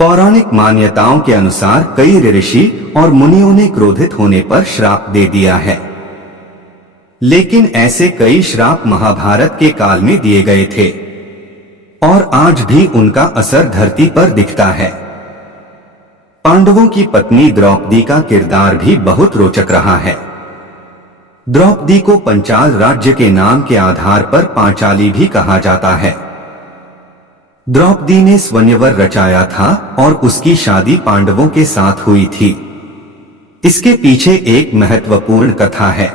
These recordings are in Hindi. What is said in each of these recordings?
पौराणिक मान्यताओं के अनुसार कई ऋषि और मुनियों ने क्रोधित होने पर श्राप दे दिया है, लेकिन ऐसे कई श्राप महाभारत के काल में दिए गए थे और आज भी उनका असर धरती पर दिखता है। पांडवों की पत्नी द्रौपदी का किरदार भी बहुत रोचक रहा है। द्रौपदी को पंचाल राज्य के नाम के आधार पर पांचाली भी कहा जाता है। द्रौपदी ने स्वयंवर रचाया था और उसकी शादी पांडवों के साथ हुई थी। इसके पीछे एक महत्वपूर्ण कथा है।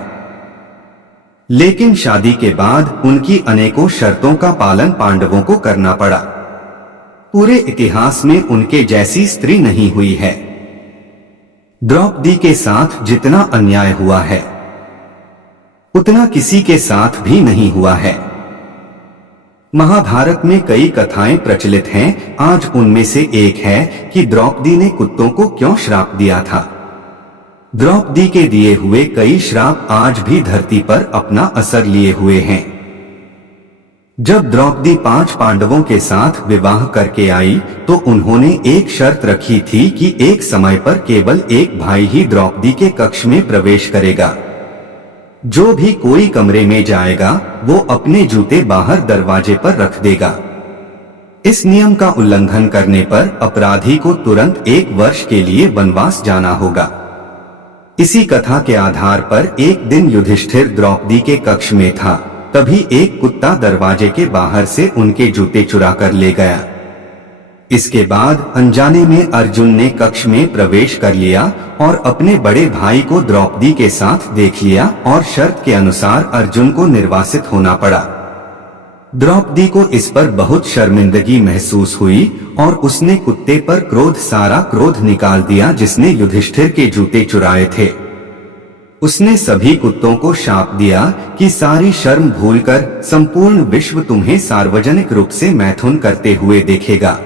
लेकिन शादी के बाद उनकी अनेकों शर्तों का पालन पांडवों को करना पड़ा। पूरे इतिहास में उनके जैसी स्त्री नहीं हुई है। द्रौपदी के साथ जितना अन्याय हुआ है उतना किसी के साथ भी नहीं हुआ है। महाभारत में कई कथाएं प्रचलित हैं। आज उनमें से एक है कि द्रौपदी ने कुत्तों को क्यों श्राप दिया था। द्रौपदी के दिए हुए कई श्राप आज भी धरती पर अपना असर लिए हुए हैं। जब द्रौपदी 5 पांडवों के साथ विवाह करके आई तो उन्होंने एक शर्त रखी थी कि एक समय पर केवल एक भाई ही द्रौपदी के कक्ष में प्रवेश करेगा। जो भी कोई कमरे में जाएगा वो अपने जूते बाहर दरवाजे पर रख देगा। इस नियम का उल्लंघन करने पर अपराधी को तुरंत 1 वर्ष के लिए वनवास जाना होगा। इसी कथा के आधार पर एक दिन युधिष्ठिर द्रौपदी के कक्ष में था, तभी एक कुत्ता दरवाजे के बाहर से उनके जूते चुरा कर ले गया। इसके बाद अनजाने में अर्जुन ने कक्ष में प्रवेश कर लिया और अपने बड़े भाई को द्रौपदी के साथ देख लिया और शर्त के अनुसार अर्जुन को निर्वासित होना पड़ा। द्रौपदी को इस पर बहुत शर्मिंदगी महसूस हुई और उसने कुत्ते पर सारा क्रोध निकाल दिया जिसने युधिष्ठिर के जूते चुराए थे। उसने सभी कुत्तों को शाप दिया कि सारी शर्म भूलकर संपूर्ण विश्व तुम्हें सार्वजनिक रूप से मैथुन करते हुए देखेगा।